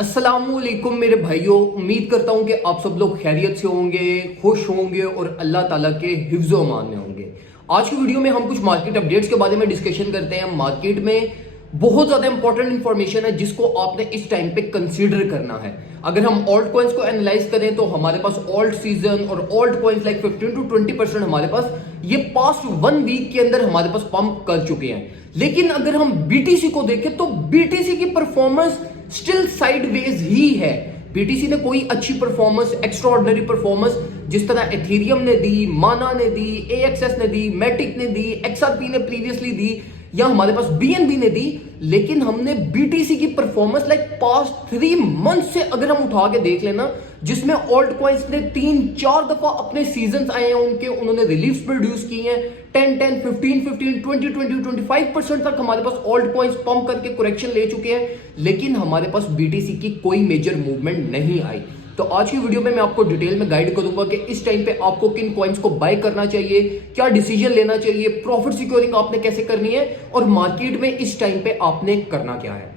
अस्सलामुअलैकुम मेरे भाइयों, उम्मीद करता हूं कि आप सब लोग खैरियत से होंगे, खुश होंगे और अल्लाह ताला के हिफ्ज़ व अमान में होंगे। आज की वीडियो में हम कुछ मार्केट अपडेट्स के बारे में डिस्कशन करते हैं। मार्केट में बहुत ज्यादा इंपॉर्टेंट इंफॉर्मेशन है जिसको आपने इस टाइम पे कंसीडर करना है। अगर हम ऑल्ट कॉइन्स को एनालाइज करें तो हमारे पास ऑल्ट सीजन और ऑल्ट कॉइन्स लाइक 15 to 20% हमारे पास ये पास्ट 1 वीक के अंदर हमारे पास पंप कर चुके हैं। लेकिन अगर हम बीटीसी को देखें तो बीटीसी की परफॉर्मेंस स्टिल साइडवेज ही है। बीटीसी ने कोई अच्छी परफॉर्मेंस, एक्स्ट्राऑर्डिनरी परफॉर्मेंस जिस तरह एथेरियम ने दी, माना ने दी, एएक्सएस ने दी, मैटिक ने दी, एक्सआरपी ने प्रीवियसली दी या हमारे पास बीएनबी ने दी, लेकिन हमने बीटीसी की परफॉर्मेंस लाइक पास्ट 3 मंथ से अगर हम उठा के देख लेना, जिसमें ऑल्ट कॉइन्स ने 3-4 दफा अपने सीजन आए हैं उनके, उन्होंने रिलीफ्स प्रोड्यूस किए हैं 10-10, 15-15, 20-20, 25% तक हमारे पास ऑल्ट कॉइन्स पंप करके करेक्शन ले चुके हैं, लेकिन हमारे पास बीटीसी की कोई मेजर मूवमेंट नहीं आई। तो आज की वीडियो में मैं आपको डिटेल में गाइड करूंगा कि इस टाइम पे आपको किन कॉइन्स को बाय करना चाहिए, क्या डिसीजन लेना चाहिए, प्रॉफिट सिक्योरिंग आपने कैसे करनी है और मार्केट में इस टाइम पे आपने करना क्या है।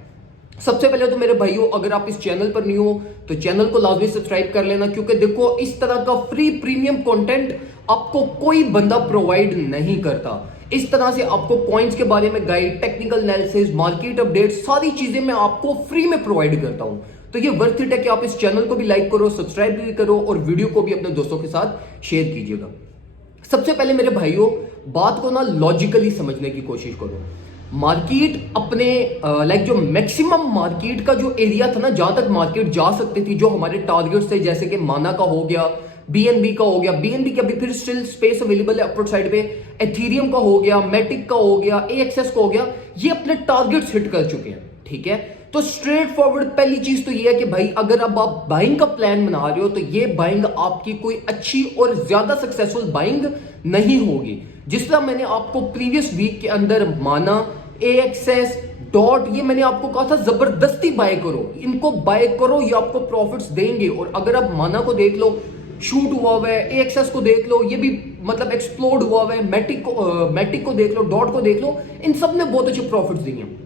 सबसे पहले तो मेरे भाइयों, अगर आप इस चैनल पर न्यू हो तो चैनल को लाजमी सब्सक्राइब कर लेना, क्योंकि देखो इस तरह का फ्री प्रीमियम कंटेंट आपको कोई बंदा प्रोवाइड नहीं करता। इस तरह से आपको कॉइन्स के बारे में guide, technical analysis, market update, सारी चीजें मैं आपको फ्री में प्रोवाइड करता हूं। तो ये वर्थ इट है कि आप इस चैनल को भी लाइक करो, सब्सक्राइब भी करो और वीडियो को भी अपने दोस्तों के साथ शेयर कीजिएगा। सबसे पहले मेरे भाइयों, बात को ना लॉजिकली समझने की कोशिश करो। मार्केट अपने लाइक जो मैक्सिमम मार्केट का जो एरिया था ना, जहां तक मार्केट जा सकती थी, जो हमारे टारगेट्स थे, जैसे कि माना का हो गया, बीएनबी का हो गया, बीएनबी का भी फिर स्टिल स्पेस अवेलेबल है अपवर्ड साइड पे, एथेरियम का हो गया, मैटिक का हो गया, एएक्सएस का हो गया, ये अपने टारगेट्स हिट कर चुके हैं। ठीक है, तो स्ट्रेट फॉरवर्ड पहली चीज तो ये है कि भाई अगर अब आप बाइंग का प्लान बना रहे हो तो ये बाइंग आपकी कोई अच्छी और ज्यादा सक्सेसफुल बाइंग नहीं होगी। जिस तरह मैंने आपको प्रीवियस वीक के अंदर माना, एएक्सएस, डॉट, ये मैंने आपको कहा था जबरदस्ती बाय करो, इनको बाय करो, ये आपको प्रॉफिट्स देंगे। और अगर आप माना को देख लो, शूट हुआ हुआ है, एएक्सएस को देख लो, ये भी मतलब एक्सप्लोड हुआ हुआ है, मैटिक को देख लो, डॉट को देख लो, इन सब ने बहुत अच्छे प्रॉफिट्स दिए हैं।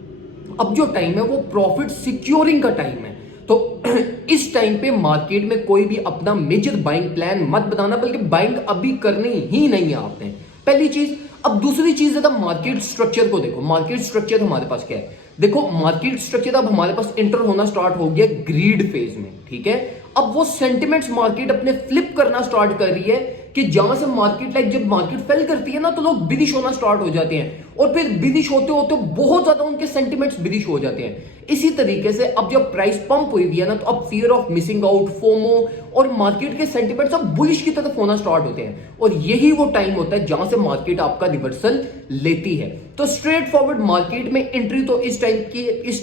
अब जो टाइम है वो प्रॉफिट सिक्योरिंग का टाइम है। तो इस टाइम पे मार्केट में कोई भी अपना मेजर बाइंग प्लान मत बनाना, बल्कि बाइंग अभी करनी ही नहीं है आपने, पहली चीज। अब दूसरी चीज है, मार्केट स्ट्रक्चर को देखो। मार्केट स्ट्रक्चर हमारे पास क्या है, देखो मार्केट स्ट्रक्चर अब हमारे पास इंटर होना स्टार्ट हो गया ग्रीड फेज में। ठीक है, अब वो सेंटिमेंट्स मार्केट अपने फ्लिप करना स्टार्ट कर रही है कि जहां से मार्केट लाइक जब मार्केट फेल करती है ना तो लोग बिदिश होना स्टार्ट हो जाते हैं, और फिर बिदिश होते होते बहुत ज्यादा उनके सेंटिमेंट्स बिदिश हो जाते हैं। इसी तरीके से अब जब प्राइस पंप हुई है ना, तो अब fear of missing out, FOMO और मार्केट के सेंटिमेंट्स अब बुलिश की तरफ होना स्टार्ट होते हैं, और यही वो टाइम होता है जहां से मार्केट आपका रिवर्सल लेती है। तो स्ट्रेट फॉरवर्ड मार्केट में एंट्री तो इस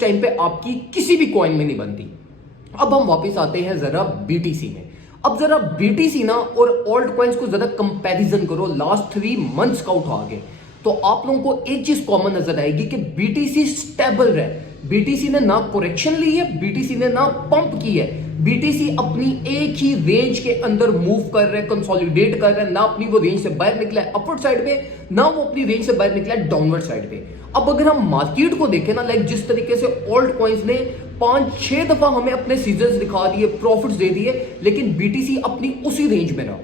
टाइम पे आपकी किसी भी कॉइन में नहीं बनती। अब हम वापस आते हैं जरा बीटीसी में। अब जरा बीटीसी ना और ऑल्ट कॉइन्स को जरा कंपैरिजन करो लास्ट 3 मंथ्स का उठा के, तो आप लोगों को एक चीज कॉमन नजर आएगी कि बीटीसी स्टेबल रहे। बीटीसी ने ना करेक्शन ली है, बीटीसी ने ना पंप की है, बीटीसी अपनी एक ही रेंज के अंदर मूव कर रहे हैं, कंसोलिडेट कर रहे हैं, ना अपनी वो रेंज से बाहर निकला है अपवर्ड साइड पे, ना वो अपनी रेंज से बाहर निकला है डाउनवर्ड साइड पे। अब अगर हम मार्केट को देखें ना, लाइक जिस तरीके से ऑल्ट कॉइन्स ने 5-6 दफा हमें अपने सीजन दिखा दिए, प्रॉफिट्स दे दिए, लेकिन बीटीसी अपनी उसी रेंज में रहा।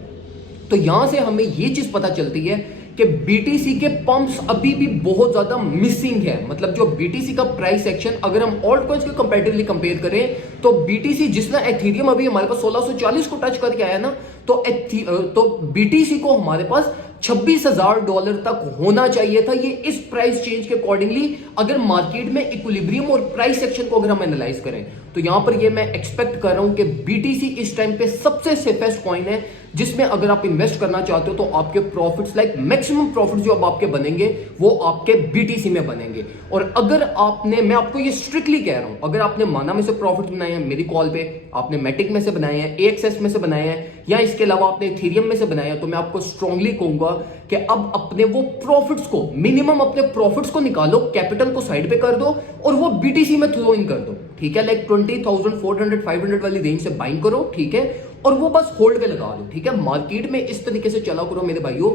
तो यहां से हमें यह चीज पता चलती है कि बीटीसी के पंप्स अभी भी बहुत ज्यादा मिसिंग है। मतलब जो बीटीसी का प्राइस एक्शन अगर हम ऑल्ट कॉइन्स के कंपैरेटिवली कंपेयर करें तो बीटीसी, जिस तरह एथेरियम अभी हमारे पास 1640 को टच करके आया ना, तो बीटीसी को हमारे पास $26,000 तक होना चाहिए था। ये इस प्राइस चेंज के अकॉर्डिंगली अगर मार्केट में इक्विलिब्रियम और प्राइस एक्शन को अगर हम एनालाइज करें तो यहां पर ये मैं एक्सपेक्ट कर रहा हूं कि बीटीसी इस टाइम पे सबसे सेफेस्ट कॉइन है, जिसमें अगर आप इन्वेस्ट करना चाहते हो तो आपके प्रॉफिट्स लाइक मैक्सिमम प्रॉफिट्स जो अब आपके बनेंगे वो आपके बीटीसी में बनेंगे। और अगर आपने, मैं आपको ये स्ट्रिक्टली कह रहा हूं, अगर आपने माना में से प्रॉफिट बनाए हैं मेरी कॉल पे, आपने मैटिक में से बनाए हैं, एएक्सएस में से बनाए हैं, या इसके अलावा आपने इथेरियम में से बनाए हैं, तो मैं आपको स्ट्रांगली कहूंगा कि अब अपने वो प्रॉफिट्स को, मिनिमम अपने प्रॉफिट्स को निकालो, कैपिटल को साइड पे कर दो और वो बीटीसी में थ्रो इन कर दो। ठीक है, लाइक 20,400-500 वाली रेंज से बाइंग करो। ठीक है, और वो बस होल्ड पे लगा दो। ठीक है, मार्केट में इस तरीके से चला करो मेरे भाइयों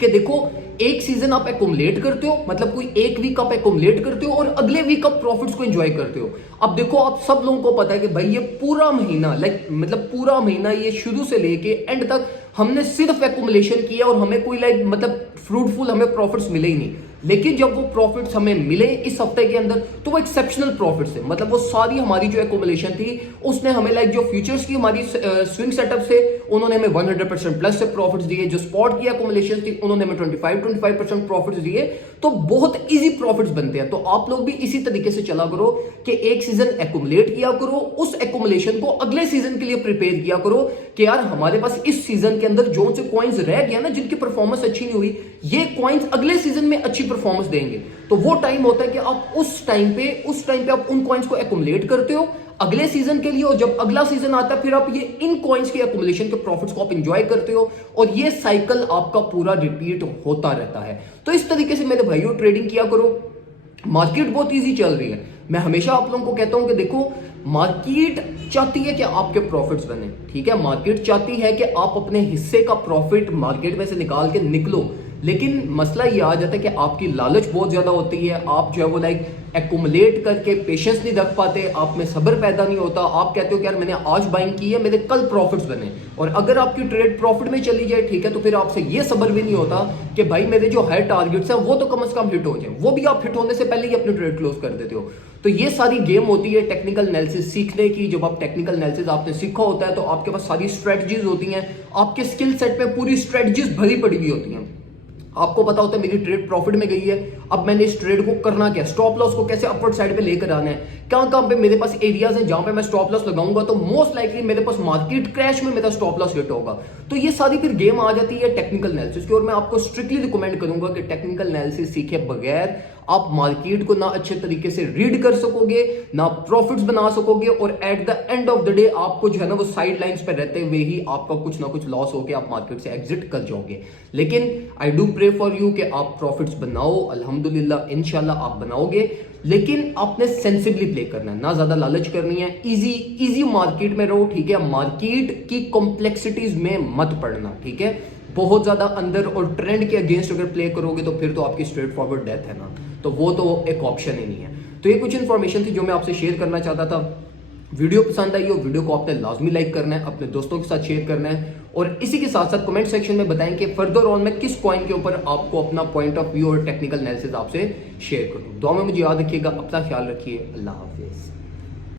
कि देखो एक सीजन आप एकुमुलेट करते हो, मतलब कोई एक वीक आप एकुमुलेट करते हो और अगले वीक आप प्रॉफिट्स को एंजॉय करते हो। अब देखो आप सब लोगों को पता है कि भाई ये पूरा महीना मतलब पूरा महीना ये शुरू से लेके एंड तक हमने सिर्फ एकुमुलेशन किया और हमें कोई मतलब फ्रूटफुल हमें प्रॉफिट्स मिले ही नहीं। लेकिन जब वो प्रॉफिट्स हमें मिले इस हफ्ते के अंदर तो वो एक्सेप्शनल प्रॉफिट्स थे, मतलब वो सारी हमारी जो एकुमुलेशन थी उसने हमें जो फ्यूचर्स की हमारी स्विंग सेटअप से उन्होंने हमें 100% प्लस से प्रॉफिट्स दिए, जो स्पॉट की एकुमुलेशन थी उन्होंने हमें 25% प्रॉफिट्स दिए। तो बहुत इजी प्रॉफिट्स बनते हैं। तो आप लोग भी इसी तरीके से चला करो कि एक सीजन एकुमुलेट किया करो, उस एकुमुलेशन को अगले सीजन के लिए प्रिपेयर किया करो कि यार हमारे पास इस सीजन के अंदर जो से कॉइन्स रह गया ना, जिनकी परफॉर्मेंस अच्छी नहीं हुई, ये कॉइन्स अगले सीजन में अच्छी परफॉर्मेंस देंगे। तो वो टाइम होता है कि आप उस टाइम पे आप उन कॉइन्स को एकुमुलेट करते हो अगले सीजन के लिए, और जब अगला सीजन आता है फिर आप ये इन कॉइन्स के एकुमुलेशन के प्रॉफिट्स को आप एंजॉय करते हो और ये साइकिल आपका पूरा रिपीट होता रहता है। तो इस तरीके से मेरे भाइयों ट्रेडिंग किया करो। मार्केट बहुत इजी चल रही है। मैं हमेशा आप लोगों को कहता हूं कि देखो मार्केट चाहती है कि आपके प्रॉफिट्स बने, ठीक है, मार्केट चाहती है कि आप अपने हिस्से का प्रॉफिट मार्केट में से निकाल के निकलो। लेकिन मसला ये आ जाता है कि आपकी लालच बहुत ज्यादा होती है, आप जो है वो एक्युमुलेट करके पेशेंस नहीं रख पाते, आप में सब्र पैदा नहीं होता। आप कहते हो कि यार मैंने आज बाइंग की है, मेरे कल प्रॉफिट्स बने, और अगर आपकी ट्रेड प्रॉफिट में चली जाए, ठीक है, तो फिर आपसे ये सब्र भी नहीं होता कि भाई मेरे जो हाई टारगेट्स हैं वो तो कम से कम हिट हो जाए, वो भी आप हिट होने से पहले ही अपनी ट्रेड क्लोज कर देते हो। तो ये सारी गेम होती है टेक्निकल एनालिसिस सीखने की। जब आप टेक्निकल एनालिसिस आपने सीखा होता है तो आपके पास सारी स्ट्रेटजीज होती हैं, आपके स्किल सेट में पूरी स्ट्रेटजीज भरी पड़ी हुई होती हैं। आपको पता होता है मेरी ट्रेड प्रॉफिट में गई है, अब मैंने इस ट्रेड को करना क्या, स्टॉप लॉस को कैसे अपवर्ड साइड पे लेकर आना है, कहां पे मेरे पास एरियाज हैं जहां पे मैं स्टॉप लॉस लगाऊंगा तो मोस्ट लाइकली मेरे पास मार्केट क्रैश में मेरा स्टॉप लॉस हिट होगा। तो ये सारी फिर गेम आ जाती है टेक्निकल एनालिसिस की, और मैं आपको स्ट्रिक्टली रिकमेंड करूंगा कि टेक्निकल एनालिसिस सीखे बगैर आप मार्केट को ना अच्छे तरीके से रीड कर सकोगे, ना प्रॉफिट्स बना सकोगे, और at the end of the day आपको जो है ना वो साइड लाइंस पे रहते हुए ही आपका कुछ ना कुछ लॉस होके आप मार्केट से एग्जिट कर जाओगे। लेकिन I do pray for you कि आप प्रॉफिट्स बनाओ, अल्हम्दुलिल्लाह इंशाल्लाह आप बनाओगे, लेकिन आपने सेंसिबली प्ले करना है, ना ज्यादा लालच करनी है, इजी मार्केट में रहो, ठीक है, मार्केट की कॉम्प्लेक्सिटीज में मत पड़ना, ठीक है, बहुत ज्यादा अंदर और ट्रेंड के अगेंस्ट अगर प्ले करोगे तो फिर तो आपकी स्ट्रेट फॉरवर्ड डेथ है ना, तो वो तो एक ऑप्शन ही नहीं है। तो ये कुछ इन्फॉर्मेशन थी जो मैं आपसे शेयर करना चाहता था। वीडियो पसंद आई हो, वीडियो को आपने लाजमी लाइक करना है, अपने दोस्तों के साथ शेयर करना है, और इसी के साथ साथ कमेंट सेक्शन में बताएं कि फर्दर ऑन में किस कॉइन के ऊपर आपको अपना पॉइंट ऑफ व्यू और टेक्निकल एनालिसिस आपसे शेयर करूं। दुआ में मुझे याद रखिएगा, अपना ख्याल रखिए, अल्लाह हाफिज।